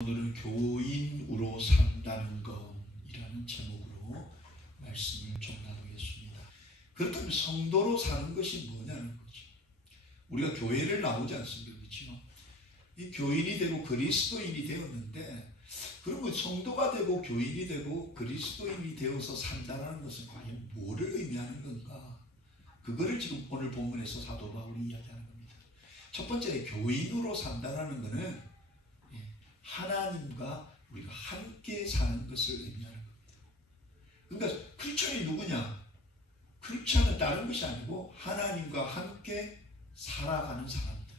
오늘은 교인으로 산다는 것이라는 제목으로 말씀을 좀 나누겠습니다. 그렇다면 성도로 사는 것이 뭐냐는 거죠. 우리가 교회를 나오지 않습니까? 그렇죠? 이 교인이 되고 그리스도인이 되었는데, 그러면 성도가 되고 교인이 되고 그리스도인이 되어서 산다는 것은 과연 뭐를 의미하는 건가? 그거를 지금 오늘 본문에서 사도 바울이 이야기하는 겁니다. 첫 번째, 교인으로 산다는 것은 하나님과 우리가 함께 사는 것을 의미하는 겁니다. 그러니까 크리스천이 누구냐? 크리스천은 다른 것이 아니고 하나님과 함께 살아가는 사람들.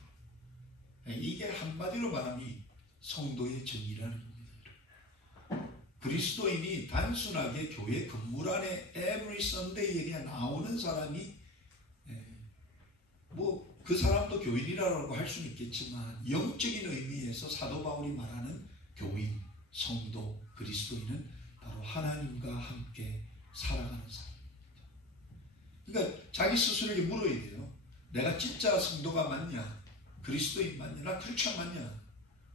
이게 한마디로 말하면 성도의 정의라는 겁니다. 그리스도인이 단순하게 교회 건물 안에 every Sunday에 나오는 사람이 그 사람도 교인이라고 할 수는 있겠지만, 영적인 의미에서 사도 바울이 말하는 교인, 성도, 그리스도인은 바로 하나님과 함께 살아가는 사람입니다. 그러니까 자기 스스로에게 물어야 돼요. 내가 진짜 성도가 맞냐? 그리스도인 맞냐? 나 크리스천 맞냐?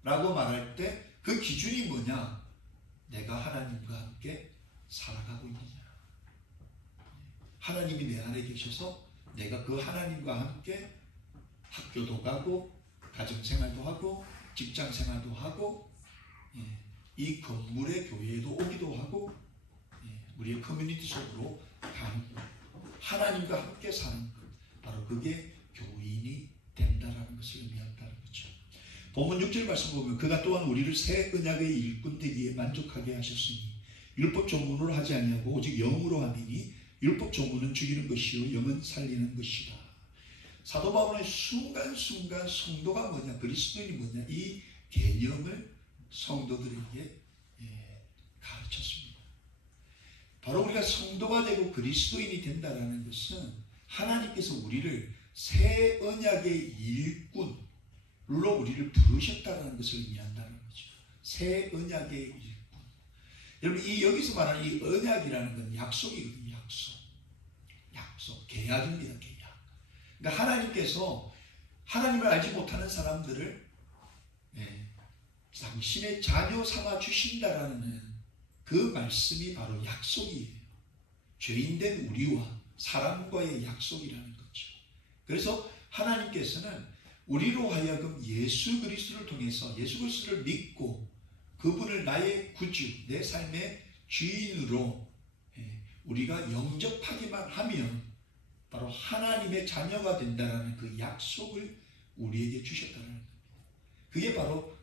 라고 말할 때 그 기준이 뭐냐? 내가 하나님과 함께 살아가고 있느냐? 하나님이 내 안에 계셔서 내가 그 하나님과 함께 학교도 가고 가정생활도 하고 직장생활도 하고 이 건물의 교회에도 오기도 하고 우리의 커뮤니티 속으로 가는 것, 하나님과 함께 사는 것, 바로 그게 교인이 된다라는 것을 의미한다는 거죠. 본문 6절 말씀 보면 그가 또한 우리를 새 언약의 일꾼 되기에 만족하게 하셨으니 율법 조문으로 하지 아니하고 오직 영으로 함이니 율법 조문은 죽이는 것이요 영은 살리는 것이다. 사도 바울은 순간순간 성도가 뭐냐, 그리스도인이 뭐냐, 이 개념을 성도들에게 가르쳤습니다. 바로 우리가 성도가 되고 그리스도인이 된다는 것은 하나님께서 우리를 새 언약의 일꾼로 우리를 부르셨다는 것을 의미한다는 거죠. 새 언약의 일꾼. 여러분, 여기서 말하는 이 언약이라는 건 약속이거든요. 약속, 계약입니다. 계약. 그러니까 하나님께서 하나님을 알지 못하는 사람들을 당신의 자녀 삼아 주신다라는 그 말씀이 바로 약속이에요. 죄인된 우리와 사람과의 약속이라는 거죠. 그래서 하나님께서는 우리로 하여금 예수 그리스도를 통해서 예수 그리스도를 믿고 그분을 나의 구주, 내 삶의 주인으로 우리가 영접하기만 하면 바로 하나님의 자녀가 된다는 그 약속을 우리에게 주셨다는 겁니다. 그게 바로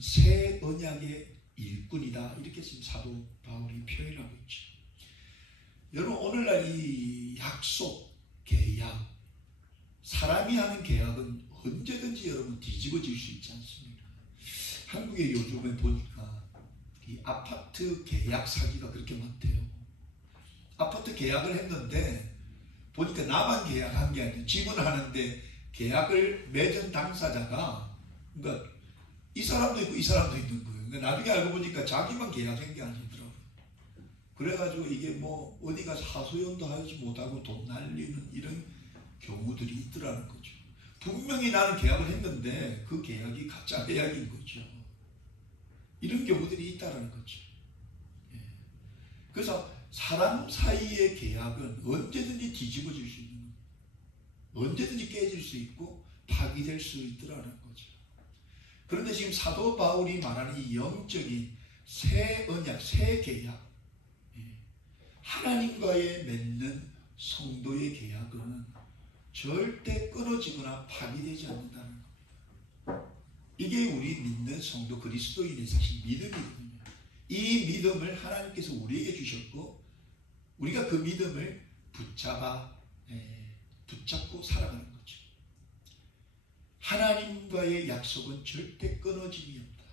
새 언약의 일꾼이다, 이렇게 지금 사도 바울이 표현하고 있죠. 여러분, 오늘날 이 약속, 계약, 사람이 하는 계약은 언제든지 여러분 뒤집어질 수 있지 않습니까? 한국에 요즘에 보니까 이 아파트 계약 사기가 그렇게 많대요. 아파트 계약을 했는데 보니까 나만 계약한 게 아니라 집을 하는데 계약을 맺은 당사자가, 그러니까 이 사람도 있고 이 사람도 있는 거예요. 그러니까 나중에 알고 보니까 자기만 계약한 게 아니더라고요. 그래가지고 이게 어디 가서 하소연도 하지 못하고 돈 날리는 이런 경우들이 있더라는 거죠. 분명히 나는 계약을 했는데 그 계약이 가짜 계약인 거죠. 이런 경우들이 있다는 거죠. 그래서 사람 사이의 계약은 언제든지 뒤집어질 수 있는 거예요. 언제든지 깨질 수 있고 파기될 수 있더라는 거죠. 그런데 지금 사도 바울이 말하는 이 영적인 새 언약, 새 계약, 하나님과의 맺는 성도의 계약은 절대 끊어지거나 파기되지 않는다는 겁니다. 이게 우리 믿는 성도 그리스도인의 사실 믿음이거든요. 이 믿음을 하나님께서 우리에게 주셨고 우리가 그 믿음을 붙잡고 살아가는 거죠. 하나님과의 약속은 절대 끊어짐이 없다.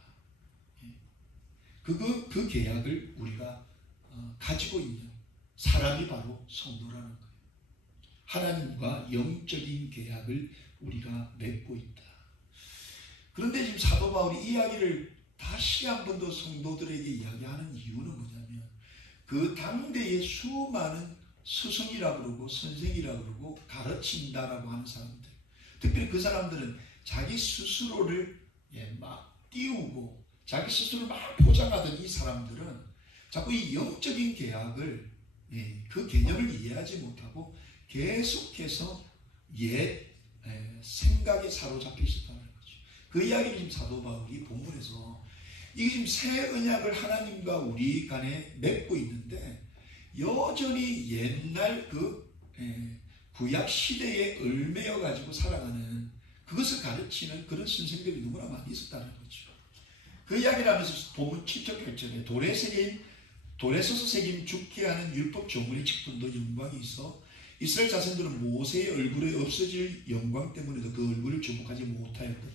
그 계약을 우리가 가지고 있는 사람이 바로 성도라는 거예요. 하나님과 영적인 계약을 우리가 맺고 있다. 그런데 지금 사도 바울이 이야기를 다시 한 번 더 성도들에게 이야기하는 이유는 뭐냐면, 그 당대의 수많은 스승이라고 그러고 선생이라고 그러고 가르친다라고 하는 사람들, 특별히 그 사람들은 자기 스스로를 막 띄우고 자기 스스로를 막 포장하던 이 사람들은 자꾸 이 영적인 계약을 그 개념을 이해하지 못하고 계속해서 옛 생각에 사로잡혀 있었다는 거죠. 그 이야기를 지금 사도 바울이 본문에서 이게 지금 새 언약을 하나님과 우리 간에 맺고 있는데 여전히 옛날 그 구약 시대에 얽매여 가지고 살아가는 그것을 가르치는 그런 선생들이 너무나 많이 있었다는 거죠. 그 이야기를 하면서 본문 7절 8절에 돌에 서서 새긴 죽게 하는 율법 조문의 직분도 영광이 있어 이스라엘 자손들은 모세의 얼굴에 없어질 영광 때문에도 그 얼굴을 주목하지 못하였더니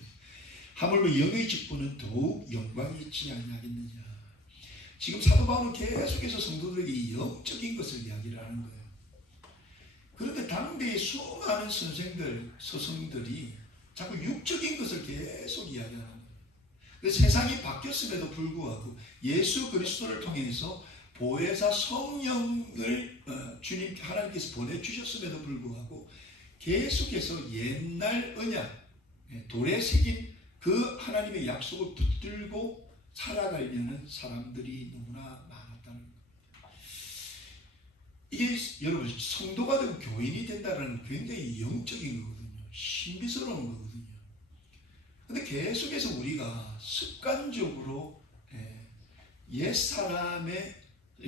하물며 영의 직분은 더욱 영광이 있지 아니하겠느냐. 지금 사도 바울은 계속해서 성도들에게 이 영적인 것을 이야기를 하는 거예요. 그런데 당대의 수많은 스승들이 자꾸 육적인 것을 계속 이야기하는 거예요. 그래서 세상이 바뀌었음에도 불구하고 예수 그리스도를 통해서 보혜사 성령을 주님 하나님께서 보내주셨음에도 불구하고 계속해서 옛날 언약 돌에 새긴 그 하나님의 약속을 붙들고 살아가려는 사람들이 너무나 많았다는 거예요. 이게 여러분 성도가 되고 교인이 된다는 굉장히 영적인 거거든요. 신비스러운 거거든요. 근데 계속해서 우리가 습관적으로 옛사람의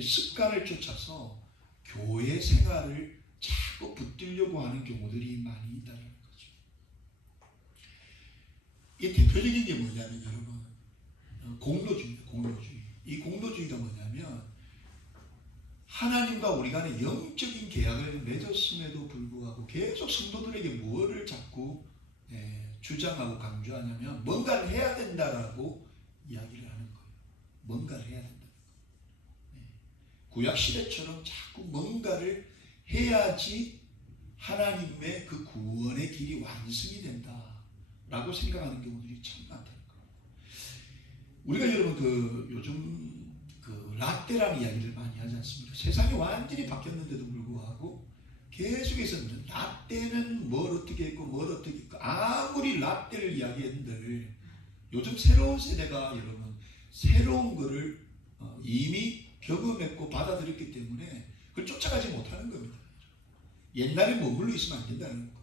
습관을 쫓아서 교회 생활을 자꾸 붙들려고 하는 경우들이 많이 있다는 거죠. 이 대표적인 게 뭐냐면 여러분 공로주의입니다. 공로주의. 이 공로주의가 뭐냐면 하나님과 우리 간의 영적인 계약을 맺었음에도 불구하고 계속 성도들에게 뭐를 자꾸 주장하고 강조하냐면 뭔가를 해야 된다라고 이야기를 하는 거예요. 뭔가를 해야 된다. 구약시대처럼 자꾸 뭔가를 해야지 하나님의 그 구원의 길이 완성이 된다라고 생각하는 경우들이 참 많다는 거예요. 우리가 여러분 요즘 라떼라는 이야기를 많이 하지 않습니까? 세상이 완전히 바뀌었는데도 불구하고 계속해서 라떼는 뭘 어떻게 했고 뭘 어떻게 했고 아무리 라떼를 이야기했는들 요즘 새로운 세대가 여러분 새로운 거를 이미 경험했고 받아들였기 때문에 그걸 쫓아가지 못하는 겁니다. 옛날에 머물러 있으면 안 된다는 겁니다.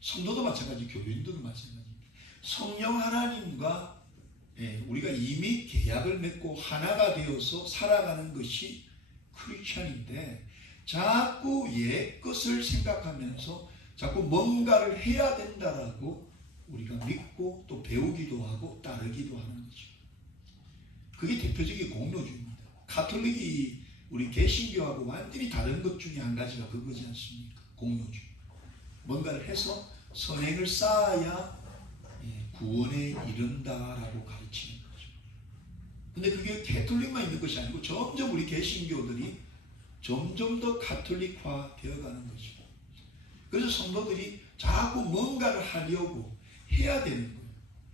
성도도 마찬가지, 교인들도 마찬가지입니다. 성령 하나님과 우리가 이미 계약을 맺고 하나가 되어서 살아가는 것이 크리스천인데 자꾸 옛 것을 생각하면서 자꾸 뭔가를 해야 된다라고 우리가 믿고 또 배우기도 하고 따르기도 하는 거죠. 그게 대표적인 공로주의입니다. 가톨릭이 우리 개신교하고 완전히 다른 것 중에 한 가지가 그거지 않습니까? 공로주의. 뭔가를 해서 선행을 쌓아야 구원에 이른다라고 가르치는 거죠. 근데 그게 가톨릭만 있는 것이 아니고 점점 우리 개신교들이 점점 더 가톨릭화 되어가는 거죠. 그래서 성도들이 자꾸 뭔가를 하려고 해야 되는 거예요.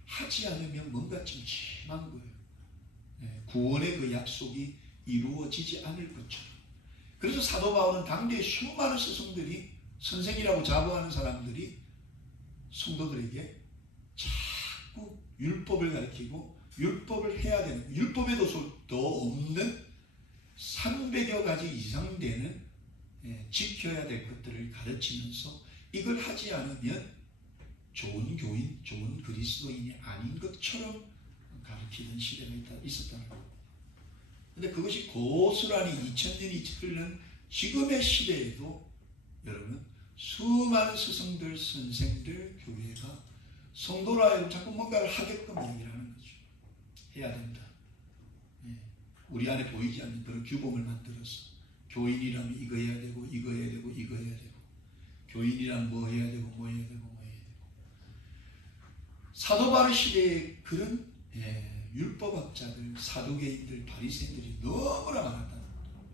하지 않으면 뭔가 찜찜한 거예요. 구원의 그 약속이 이루어지지 않을 것처럼. 그래서 사도 바울은 당대의 수많은 스승들이 선생이라고 자부하는 사람들이 성도들에게 자꾸 율법을 가르치고 율법을 해야 되는 율법에도 없는 300여 가지 이상 되는 지켜야 될 것들을 가르치면서 이걸 하지 않으면 좋은 교인, 좋은 그리스도인이 아닌 것처럼 가르치는 시대가 있었다는 겁니다. 근데 그것이 고스란히 2000년이 흐른 지금의 시대에도 여러분 수많은 스승들, 선생들, 교회가 성도라 하여금 자꾸 뭔가를 하게끔 얘기를 하는 거죠. 해야 된다. 우리 안에 보이지 않는 그런 규범을 만들어서 교인이라면 이거 해야 되고 이거 해야 되고 이거 해야 되고 교인이라면 뭐 해야 되고 뭐 해야 되고 뭐 해야 되고 사도 바울 시대에 그런 율법학자들, 사두개인들, 바리새인들이 너무나 많았다는 거예요.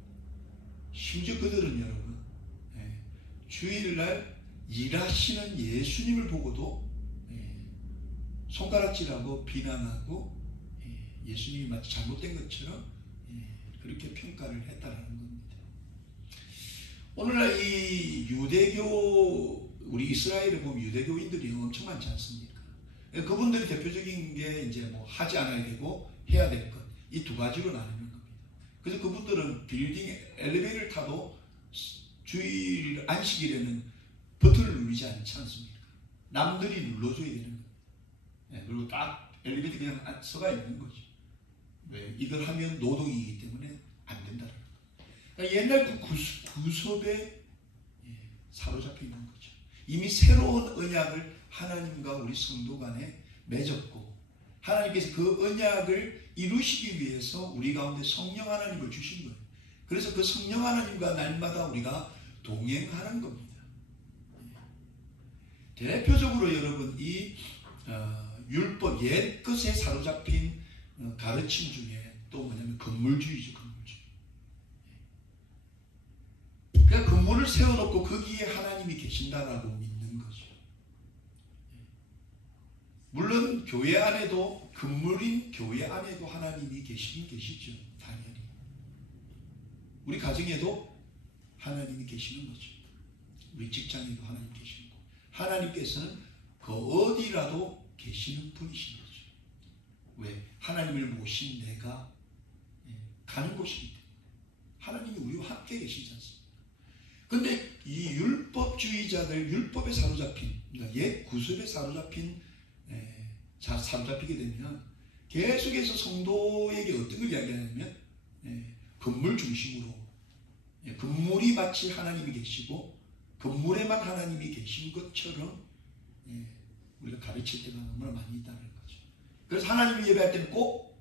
심지어 그들은 여러분 주일날 일하시는 예수님을 보고도 손가락질하고 비난하고 예수님이 마치 잘못된 것처럼 그렇게 평가를 했다는 겁니다. 오늘날 이 유대교 우리 이스라엘에 보면 유대교인들이 엄청 많지 않습니까? 그분들이 대표적인 게 이제 뭐 하지 않아야 되고 해야 될 것, 이 두 가지로 나누는 겁니다. 그래서 그분들은 빌딩 엘리베이터를 타도 주일 안식일에는 버튼을 누르지 않지 않습니까? 남들이 눌러줘야 되는 거예요. 네, 그리고 딱 엘리베이터 그냥 서가 있는 거죠. 왜? 이걸 하면 노동이기 때문에 안 된다는 거예요. 그러니까 옛날 그 구섭에 사로잡혀 있는 거죠. 이미 새로운 언약을 하나님과 우리 성도 간에 맺었고, 하나님께서 그 언약을 이루시기 위해서 우리 가운데 성령 하나님을 주신 거예요. 그래서 그 성령 하나님과 날마다 우리가 동행하는 겁니다. 대표적으로 여러분 이 율법 옛 것에 사로잡힌 가르침 중에 또 뭐냐면 건물주의죠. 건물주의. 그러니까 건물을 세워놓고 거기에 하나님이 계신다라고 믿는 거죠. 물론 교회 안에도, 건물인 교회 안에도 하나님이 계시긴 계시죠. 당연히. 우리 가정에도 하나님이 계시는 거죠. 우리 직장에도 하나님 계시는 거고, 하나님께서는 그 어디라도 계시는 분이신 거죠. 왜? 하나님을 모신 내가 가는 곳이기 때문에 하나님이 우리와 함께 계시지 않습니까? 근데 이 율법주의자들, 율법에 사로잡힌, 그러니까 옛 구습에 사로잡히게 되면 계속해서 성도에게 어떤 걸 이야기하냐면 건물 중심으로, 건물이 마치 하나님이 계시고 건물에만 하나님이 계신 것처럼 우리가 가르칠 때가 너무나 많이 있다는 거죠. 그래서 하나님을 예배할 때는 꼭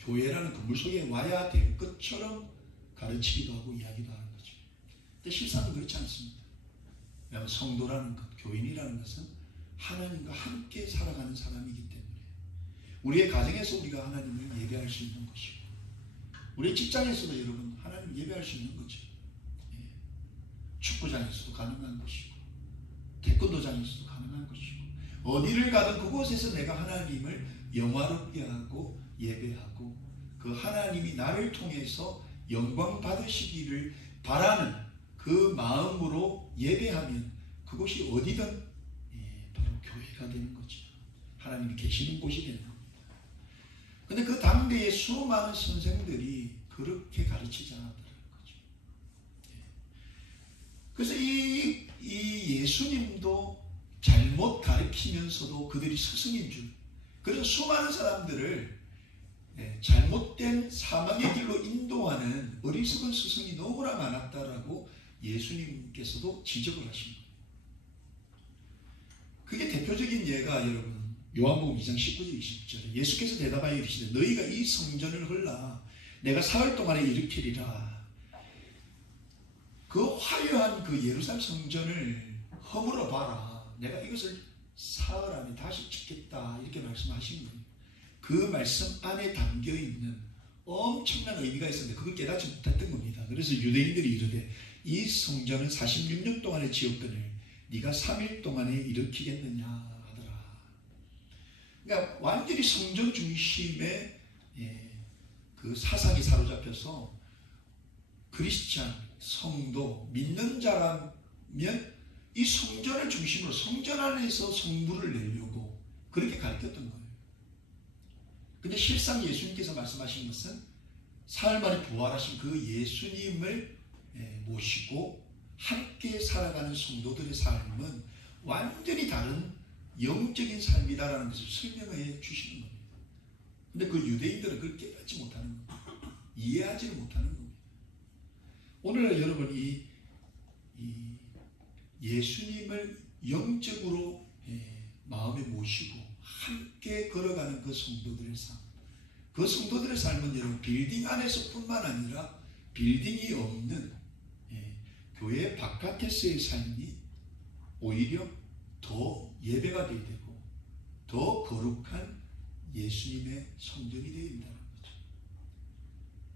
교회라는 건물 속에 와야 될 것처럼 가르치기도 하고 이야기도 하는 거죠. 근데 실상은 그렇지 않습니다. 왜냐하면 성도라는 것, 교인이라는 것은 하나님과 함께 살아가는 사람이기 때문에 우리의 가정에서 우리가 하나님을 예배할 수 있는 것이고, 우리 직장에서도 여러분 하나님을 예배할 수 있는 거죠. 축구장에서도 가능한 것이고, 태권도장에서도 가능한 것이고, 어디를 가든 그곳에서 내가 하나님을 영화롭게 하고 예배하고 그 하나님이 나를 통해서 영광 받으시기를 바라는 그 마음으로 예배하면 그곳이 어디든 바로 교회가 되는 거죠. 하나님이 계시는 곳이 되는 겁니다. 그런데 그 당대의 수많은 선생들이 그렇게 가르치지 않았다는 거죠. 그래서 이 예수님도 잘못 가르치면서도 그들이 스승인 줄, 그래서 수많은 사람들을 잘못된 사망의 길로 인도하는 어리석은 스승이 너무나 많았다라고 예수님께서도 지적을 하신 거예요. 그게 대표적인 예가 여러분 요한복음 2장 19절 20절에 예수께서 대답하여 이르시되 너희가 이 성전을 헐라 내가 사흘 동안에 일으키리라. 그 화려한 그 예루살렘 성전을 허물어 봐라. 내가 이것을 사흘 안에 다시 짓겠다. 이렇게 말씀하신 거예요. 그 말씀 안에 담겨있는 엄청난 의미가 있었는데 그걸 깨닫지 못했던 겁니다. 그래서 유대인들이 이르되 이 성전은 46년 동안에 지었거늘 네가 3일 동안에 일으키겠느냐 하더라. 그러니까 완전히 성전 중심의 그 사상이 사로잡혀서 크리스찬, 성도, 믿는 자라면 이 성전을 중심으로 성전 안에서 성부를 내려고 그렇게 가르쳤던 거예요. 근데 실상 예수님께서 말씀하신 것은 사흘 만에 부활하신 그 예수님을 모시고 함께 살아가는 성도들의 삶은 완전히 다른 영적인 삶이다라는 것을 설명해 주시는 겁니다. 근데 그 유대인들은 그걸 깨닫지 못하는 겁니다. 이해하지 못하는 겁니다. 오늘날 여러분이 예수님을 영적으로 마음에 모시고 함께 걸어가는 그 성도들의 삶, 그 성도들의 삶은 여러분 빌딩 안에서뿐만 아니라 빌딩이 없는 교회 바깥에서의 삶이 오히려 더 예배가 되어야 되고 더 거룩한 예수님의 성전이 되어야 된다는 거죠.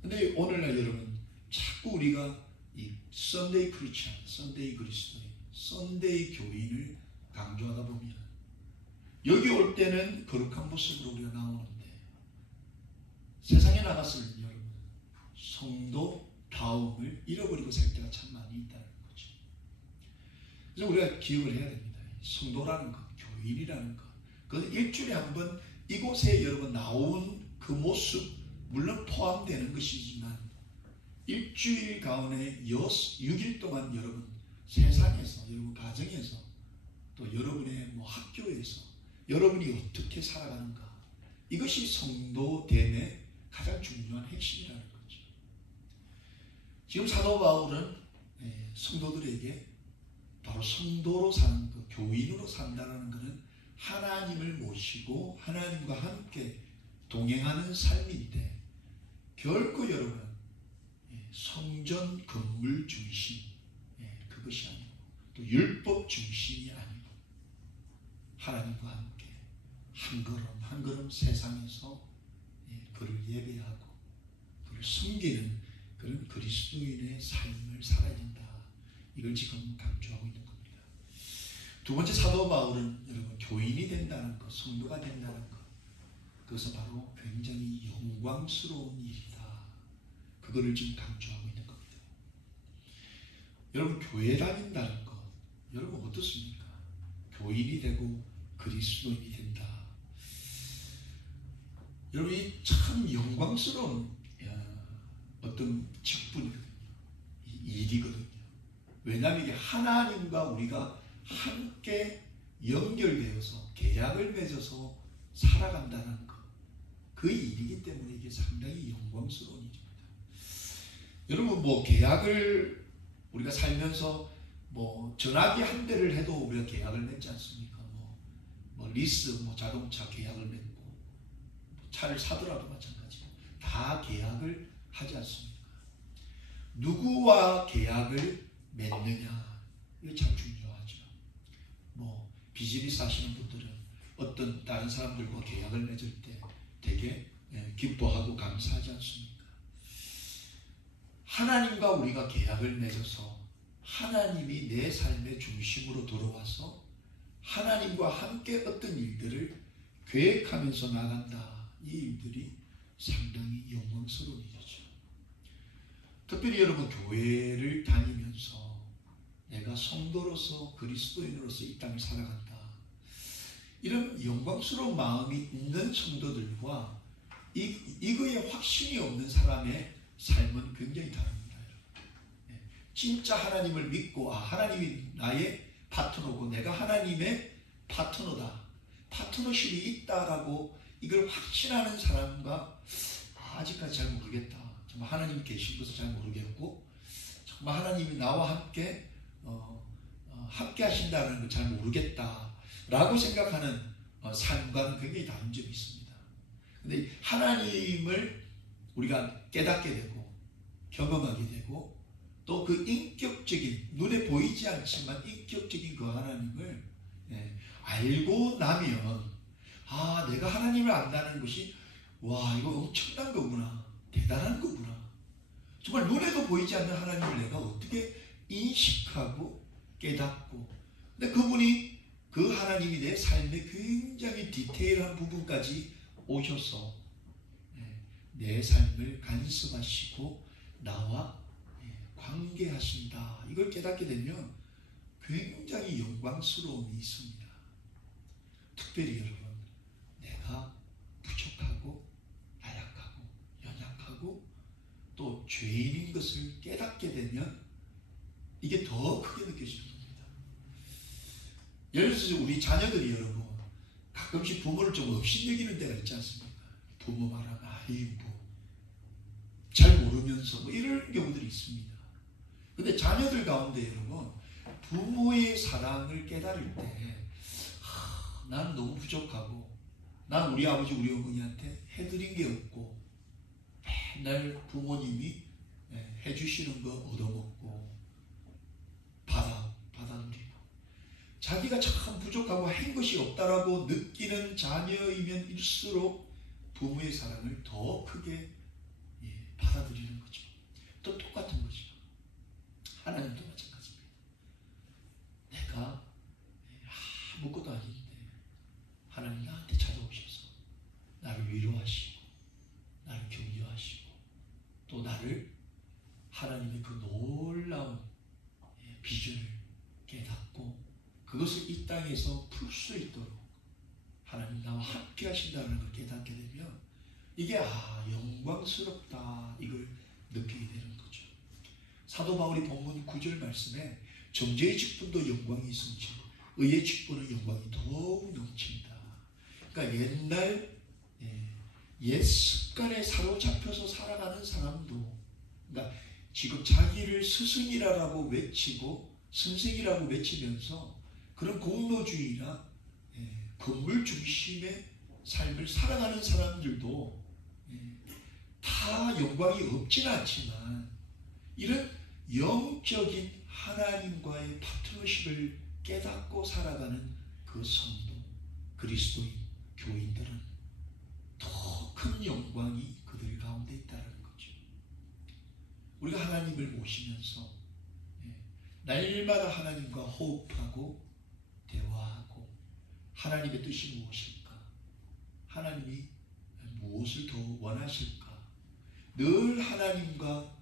그런데 오늘날 여러분 자꾸 우리가 이 썬데이 크리스천, 썬데이 그리스도인, 썬데이 교인을 강조하다 보면 여기 올 때는 거룩한 모습으로 우리가 나오는데 세상에 나갔을 때 여러분 성도다움을 잃어버리고 살 때가 참 많이 있다는 거죠. 그래서 우리가 기억을 해야 됩니다. 성도라는 것, 교인이라는 것, 그 일주일에 한 번 이곳에 여러분 나온 그 모습 물론 포함되는 것이지만 일주일 가운데 6일 동안 여러분 세상에서, 여러분 가정에서, 또 여러분의 학교에서 여러분이 어떻게 살아가는가, 이것이 성도됨의 가장 중요한 핵심이라는 거죠. 지금 사도 바울은 성도들에게 바로 성도로 사는 것, 교인으로 산다는 것은 하나님을 모시고 하나님과 함께 동행하는 삶인데, 결코 여러분 성전 건물 중심, 그것이 아니고 또 율법 중심이 아니고 하나님과 함께 한 걸음 한 걸음 세상에서 그를 예배하고 그를 섬기는 그런 그리스도인의 삶을 살아야 된다. 이걸 지금 강조하고 있는 겁니다. 두 번째, 사도 바울은 여러분 교인이 된다는 것, 성도가 된다는 것, 그것은 바로 굉장히 영광스러운 일이다. 그거를 지금 강조하고 있는 겁니다. 여러분 교회 다닌다는 것, 여러분 어떻습니까? 교인이 되고 그리스도인이 된다. 여러분이 참 영광스러운 어떤 직분이거든요. 일이거든요. 왜냐하면 이게 하나님과 우리가 함께 연결되어서 계약을 맺어서 살아간다는 것, 그 일이기 때문에 이게 상당히 영광스러운 일입니다. 여러분 계약을 우리가 살면서 전화기 한 대를 해도 우리가 계약을 맺지 않습니까? 리스 자동차 계약을 맺고 차를 사더라도 마찬가지고 다 계약을 하지 않습니까? 누구와 계약을 맺느냐, 이거 참 중요하죠. 비즈니스 하시는 분들은 어떤 다른 사람들과 계약을 맺을 때 되게 기뻐하고 감사하지 않습니까? 하나님과 우리가 계약을 맺어서 하나님이 내 삶의 중심으로 들어와서 하나님과 함께 어떤 일들을 계획하면서 나간다. 이 일들이 상당히 영광스러운 일이죠. 특별히 여러분 교회를 다니면서 내가 성도로서 그리스도인으로서 이 땅을 살아간다. 이런 영광스러운 마음이 있는 성도들과 이거에 확신이 없는 사람의 삶은 굉장히 다릅니다. 진짜 하나님을 믿고 하나님이 나의 파트너고 내가 하나님의 파트너다, 파트너십이 있다라고 이걸 확신하는 사람과 아직까지 잘 모르겠다, 정말 하나님이 계신 것을 잘 모르겠고 정말 하나님이 나와 함께 함께 하신다는 걸 잘 모르겠다라고 생각하는 삶과는 굉장히 다른 점이 있습니다. 근데 하나님을 우리가 깨닫게 되고 경험하게 되고 또 그 인격적인, 눈에 보이지 않지만 인격적인 그 하나님을 알고 나면 내가 하나님을 안다는 것이 이거 엄청난 거구나, 대단한 거구나, 정말 눈에도 보이지 않는 하나님을 내가 어떻게 인식하고 깨닫고, 근데 그분이 그 하나님이 내 삶의 굉장히 디테일한 부분까지 오셔서 내 삶을 간섭하시고 나와 관계하신다. 이걸 깨닫게 되면 굉장히 영광스러움이 있습니다. 특별히 여러분, 내가 부족하고 나약하고 연약하고 또 죄인인 것을 깨닫게 되면 이게 더 크게 느껴지는 겁니다. 예를 들어서 우리 자녀들이 여러분 가끔씩 부모를 좀 업신여기는 때가 있지 않습니까? 부모 말하면 잘 모르면서 이런 경우들이 있습니다. 근데 자녀들 가운데 여러분 부모의 사랑을 깨달을 때 나는 너무 부족하고 난 우리 아버지 우리 어머니한테 해드린 게 없고 맨날 부모님이 해주시는 거 얻어먹고 받아들이고 자기가 참 부족하고 한 것이 없다라고 느끼는 자녀이면 일수록 부모의 사랑을 더 크게 받아들이는 거죠. 또 똑같은 거죠. 하나님도 마찬가지입니다. 내가 아무것도 아닌데 하나님 나한테 찾아오셔서 나를 위로하시고 나를 격려하시고 또 나를 하나님의 그 놀라운 비전을 깨닫고 그것을 이 땅에서 풀 수 있도록 하나님 나와 함께 하신다는 걸 깨닫게 되면 이게 영광스럽다 이걸 느끼게 되는 거죠. 사도 바울이 본문 9절 말씀에 정죄의 직분도 영광이 있은지 의의 직분은 영광이 더욱 넘친다. 그러니까 옛날 옛 습관에 사로잡혀서 살아가는 사람도, 그러니까 지금 자기를 스승이라고 외치고 선생이라고 외치면서 그런 공로주의나 건물 중심의 삶을 살아가는 사람들도 다 영광이 없지는 않지만 이런 영적인 하나님과의 파트너십을 깨닫고 살아가는 그 성도, 그리스도인 교인들은 더 큰 영광이 그들 가운데 있다는 거죠. 우리가 하나님을 모시면서 날마다 하나님과 호흡하고 대화하고 하나님의 뜻이 무엇일까? 하나님이 무엇을 더 원하실까? 늘 하나님과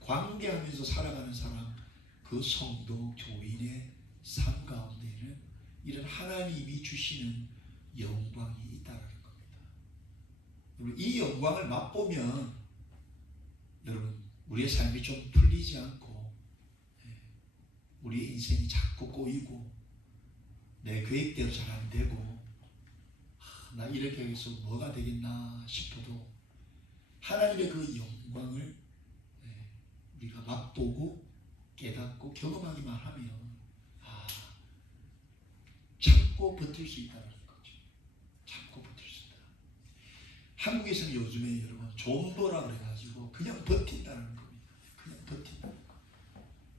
관계하면서 살아가는 사람, 그 성도, 교인의 삶 가운데에는 이런 하나님이 주시는 영광이 있다는 겁니다. 이 영광을 맛보면 여러분 우리의 삶이 좀 풀리지 않고 우리의 인생이 자꾸 꼬이고 내 계획대로 잘 안 되고 나 이렇게 해서 뭐가 되겠나 싶어도 하나님의 그 영광을 우리가 맛보고 깨닫고 경험하기만 하면 참고 버틸 수 있다는 거죠. 참고 버틸 수 있다. 한국에서는 요즘에 여러분 존버라 그래가지고 그냥 버틴다는 겁니다. 그냥 버틴다.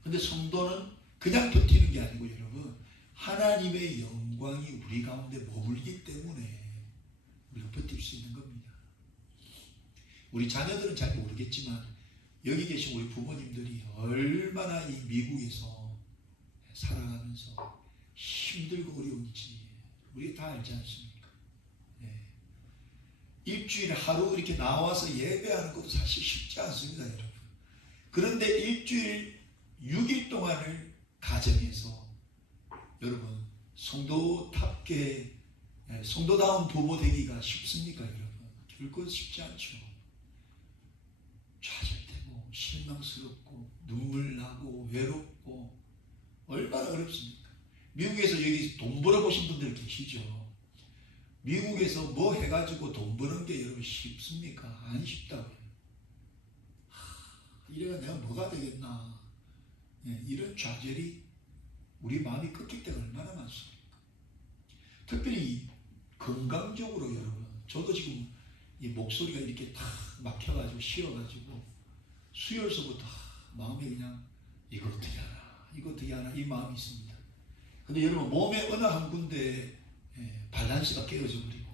근데 성도는 그냥 버티는 게 아니고 여러분 하나님의 영광이 우리 가운데 머물기 때문에 우리가 버틸 수 있는 겁니다. 우리 자녀들은 잘 모르겠지만 여기 계신 우리 부모님들이 얼마나 이 미국에서 살아가면서 힘들고 어려운지 우리 다 알지 않습니까? 일주일에 하루 이렇게 나와서 예배하는 것도 사실 쉽지 않습니다, 여러분. 그런데 일주일 6일 동안을 가정에서 여러분 성도답게 성도다운 부모 되기가 쉽습니까, 여러분? 결코 쉽지 않죠. 좌절되고 실망스럽고 눈물 나고 외롭고 얼마나 어렵습니까? 미국에서 여기 돈 벌어보신 분들 계시죠? 미국에서 뭐 해가지고 돈 버는 게 여러분 쉽습니까? 안 쉽다고요. 이래가 내가 뭐가 되겠나. 이런 좌절이 우리 마음이 꺾일 때가 얼마나 많습니까? 특별히 건강적으로 여러분, 저도 지금 이 목소리가 이렇게 탁 막혀가지고 쉬어가지고 수요일서부터 마음이 그냥 이거 어떻게 하나 이거 어떻게 하나 이 마음이 있습니다. 근데 여러분 몸의 어느 한 군데 밸런스가 깨어져 버리고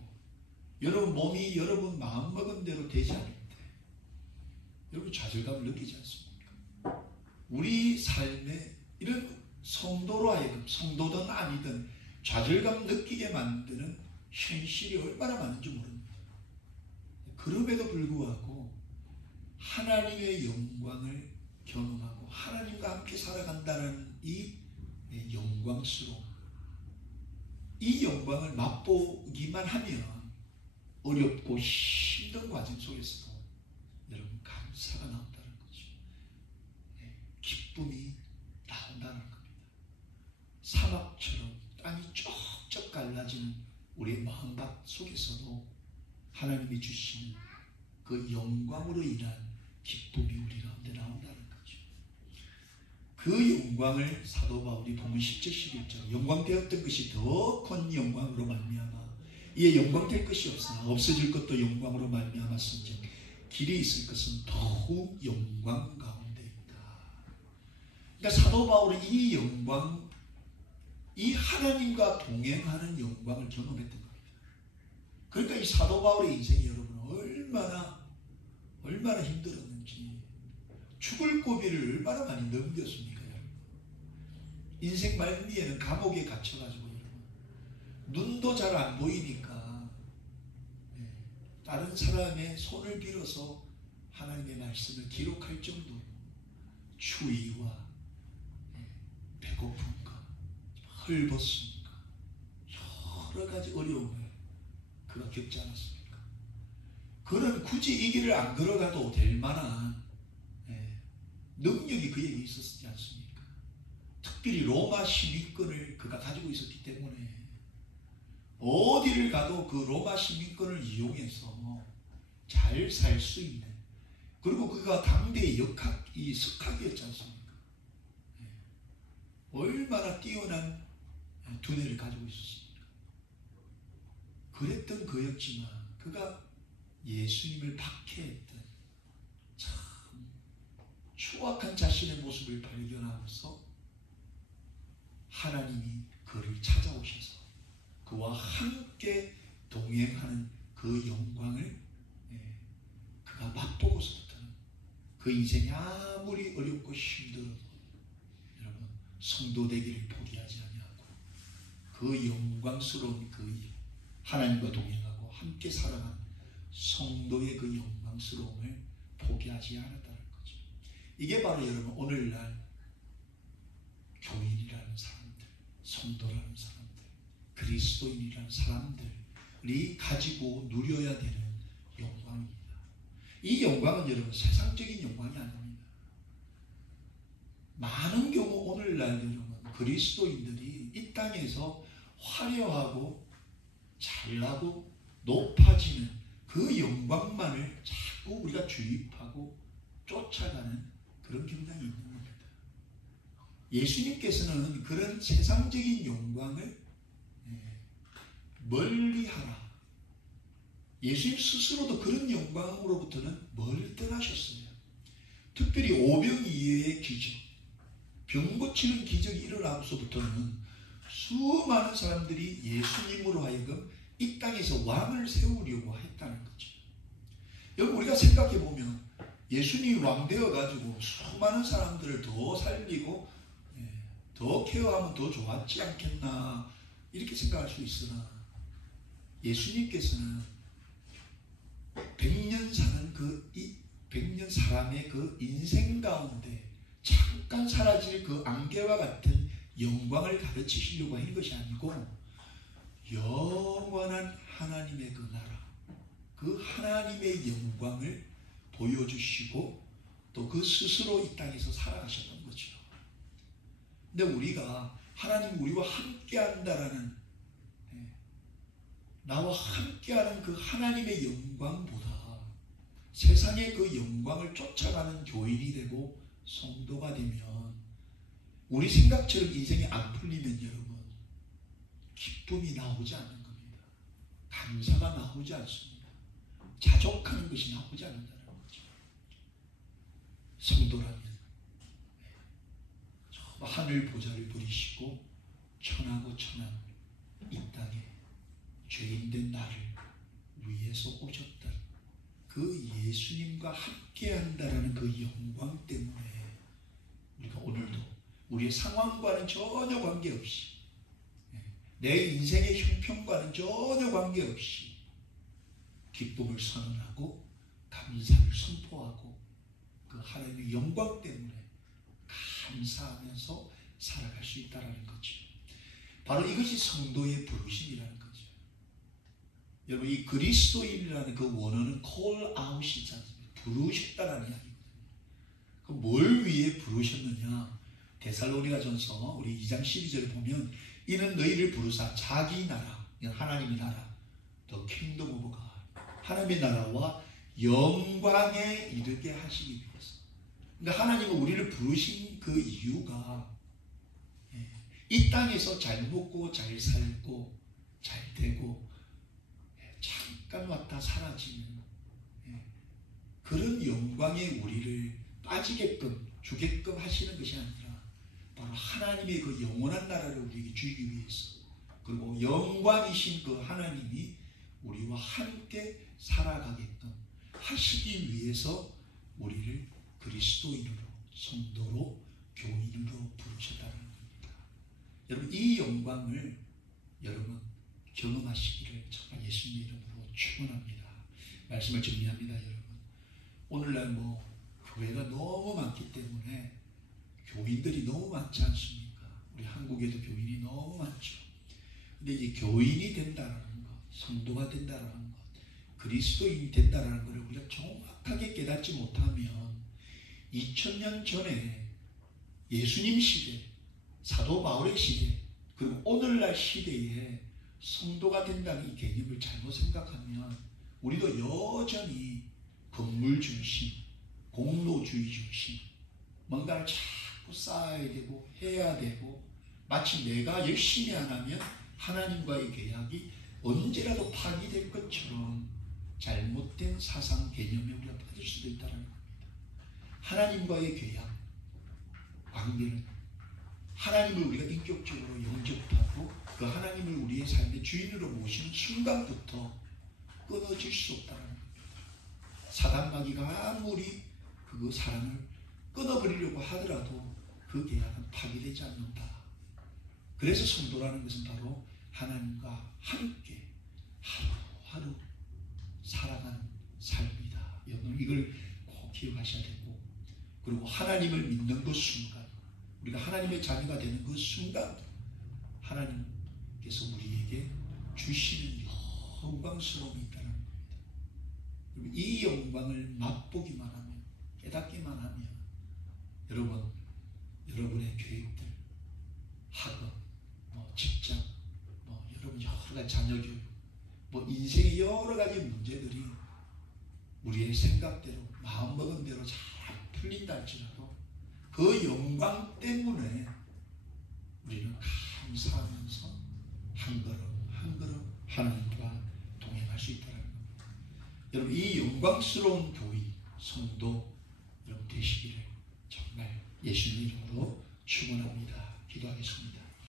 여러분 몸이 여러분 마음먹은 대로 되지 않을 때 여러분 좌절감을 느끼지 않습니까? 우리 삶에 이런 성도로 하여금 성도든 아니든 좌절감 느끼게 만드는 현실이 얼마나 많은지 모릅니다. 그럼에도 불구하고 하나님의 영광을 경험하고 하나님과 함께 살아간다는 이 영광스러움, 이 영광을 맛보기만 하면 어렵고 힘든 과정 속에서도 여러분 감사가 나온다는 거죠. 기쁨이 나온다는 겁니다. 사막처럼 땅이 쩍쩍 갈라지는 우리의 마음밭 속에서도 하나님이 주시는 그 영광으로 인한 기쁨이 우리 가운데 나온다는 거죠. 그 영광을 사도 바울이 본문 10절 11절 영광되었던 것이 더 큰 영광으로 말미암아 이에 영광될 것이 없으나 없어질 것도 영광으로 말미암았은즉 길이 있을 것은 더욱 영광 가운데 있다. 그러니까 사도 바울은 이 영광, 이 하나님과 동행하는 영광을 경험했던 겁니다. 그러니까 이 사도 바울의 인생이 여러분 얼마나 힘들었는지, 죽을 고비를 얼마나 많이 넘겼습니까, 여러분? 인생 말미에는 감옥에 갇혀가지고 여러분 눈도 잘 안 보이니까 다른 사람의 손을 빌어서 하나님의 말씀을 기록할 정도로 추위와 배고픔과 헐벗음과 여러 가지 어려움을 그가 겪지 않았습니까? 그는 굳이 이 길을 안 걸어가도 될 만한 능력이 그에게 있었지 않습니까? 특별히 로마 시민권을 그가 가지고 있었기 때문에 어디를 가도 그 로마 시민권을 이용해서 잘 살 수 있는, 그리고 그가 당대의 이 석학이었지 않습니까? 얼마나 뛰어난 두뇌를 가지고 있었습니까? 그랬던 그였지만 그가 예수님을 박해했던 참 추악한 자신의 모습을 발견하면서 하나님이 그를 찾아오셔서 그와 함께 동행하는 그 영광을 그가 맛보고서부터는 그 인생이 아무리 어렵고 힘들어도 여러분 성도 되기를 포기하지 아니하고 그 영광스러운 그 하나님과 동행하고 함께 살아가는 성도의 그 영광스러움을 포기하지 않았다는 거죠. 이게 바로 여러분 오늘날 교인이라는 사람들, 성도라는 사람들, 그리스도인이라는 사람들이 가지고 누려야 되는 영광입니다. 이 영광은 여러분 세상적인 영광이 아닙니다. 많은 경우 오늘날 여러분 그리스도인들이 이 땅에서 화려하고 잘나고 높아지는 그 영광만을 자꾸 우리가 주입하고 쫓아가는 그런 경향이 있는 겁니다. 예수님께서는 그런 세상적인 영광을 멀리하라. 예수님 스스로도 그런 영광으로부터는 멀리 떠나셨어요. 특별히 오병 이어의 기적, 병 고치는 기적이 일어나고서부터는 수많은 사람들이 예수님으로 하여금 이 땅에서 왕을 세우려고 했다는 거죠. 여러분 우리가 생각해 보면 예수님이 왕 되어 가지고 수많은 사람들을 더 살리고 더 케어하면 더 좋았지 않겠나 이렇게 생각할 수 있으나 예수님께서는 100년 사는 이 100년 사람의 그 인생 가운데 잠깐 사라질 그 안개와 같은 영광을 가르치시려고 하는 것이 아니고 영원한 하나님의 그 나라, 그 하나님의 영광을 보여주시고 또 그 스스로 이 땅에서 살아가셨던 거죠. 근데 우리가 하나님 우리와 함께 한다라는 나와 함께하는 그 하나님의 영광보다 세상의 그 영광을 쫓아가는 교인이 되고 성도가 되면 우리 생각처럼 인생이 안 풀리면 여러분 기쁨이 나오지 않는 겁니다. 감사가 나오지 않습니다. 자족하는 것이 나오지 않는다는 거죠. 성도라면 하늘 보좌를 부리시고 천하고 천한 이 땅에 죄인된 나를 위해서 오셨던 그 예수님과 함께한다라는 그 영광 때문에 우리가 오늘도 우리의 상황과는 전혀 관계없이 내 인생의 형편과는 전혀 관계없이 기쁨을 선언하고 감사를 선포하고 그 하나님의 영광 때문에 감사하면서 살아갈 수 있다는 거죠. 바로 이것이 성도의 부르심이라는 거죠. 여러분 이 그리스도인이라는 그 원어는 call out이지 않습니까? 부르셨다라는 이야기거든요. 그 뭘 위해 부르셨느냐? 데살로니가전서 우리 2장 12절을 보면 이는 너희를 부르사 자기 나라, 하나님의 나라, the kingdom of God, 하나님의 나라와 영광에 이르게 하시기 위해서. 그러니까 하나님은 우리를 부르신 그 이유가 이 땅에서 잘 먹고 잘 살고 잘 되고 잠깐 왔다 사라지는 그런 영광에 우리를 빠지게끔 주게끔 하시는 것이 아니라 바로 하나님의 그 영원한 나라를 우리에게 주기 위해서, 그리고 영광이신 그 하나님이 우리와 함께 살아가게끔 하시기 위해서 우리를 그리스도인으로, 성도로, 교인으로 부르셨다는 겁니다. 여러분 이 영광을 여러분 경험하시기를 정말 예수님의 이름으로 축원합니다. 말씀을 정리합니다. 여러분 오늘날 교회가 너무 많기 때문에 교인들이 너무 많지 않습니까? 우리 한국에도 교인이 너무 많죠. 근데 이제 교인이 된다는 것, 성도가 된다라는 것, 그리스도인이 된다라는 것을 우리가 정확하게 깨닫지 못하면 2000년 전에 예수님 시대, 사도 바울의 시대, 그리고 오늘날 시대에 성도가 된다는 이 개념을 잘못 생각하면 우리도 여전히 건물 중심, 공로주의 중심, 뭔가를 자꾸 쌓아야 되고 해야 되고, 마치 내가 열심히 안 하면 하나님과의 계약이 언제라도 파기될 것처럼 잘못된 사상 개념에 우리가 빠질 수도 있다는 겁니다. 하나님과의 계약, 관계는 하나님을 우리가 인격적으로 영접하고 그 하나님을 우리의 삶의 주인으로 모시는 순간부터 끊어질 수 없다는 겁니다. 사단마귀가 아무리 그 사람을 끊어버리려고 하더라도 그 계약은 파기되지 않는다. 그래서 성도라는 것은 바로 하나님과 함께 하루하루 살아가는 삶이다. 여러분 이걸 꼭 기억하셔야 되고, 그리고 하나님을 믿는 그 순간, 우리가 하나님의 자녀가 되는 그 순간 하나님께서 우리에게 주시는 영광스러움이 있다는 겁니다. 이 영광을 맛보기만 하면, 깨닫기만 하면 여러분의 계획들, 학업, 직장, 여러분 여러 가지 자녀 교육, 인생의 여러 가지 문제들이 우리의 생각대로 마음먹은 대로 잘 풀린다 할지라도 그 영광 때문에 우리는 감사하면서 한 걸음 한 걸음 하나님과 동행할 수 있다는 겁니다. 여러분 이 영광스러운 교회 성도 여러분 되시기를 정말 예수님의 이름으로 축원합니다. 기도하겠습니다.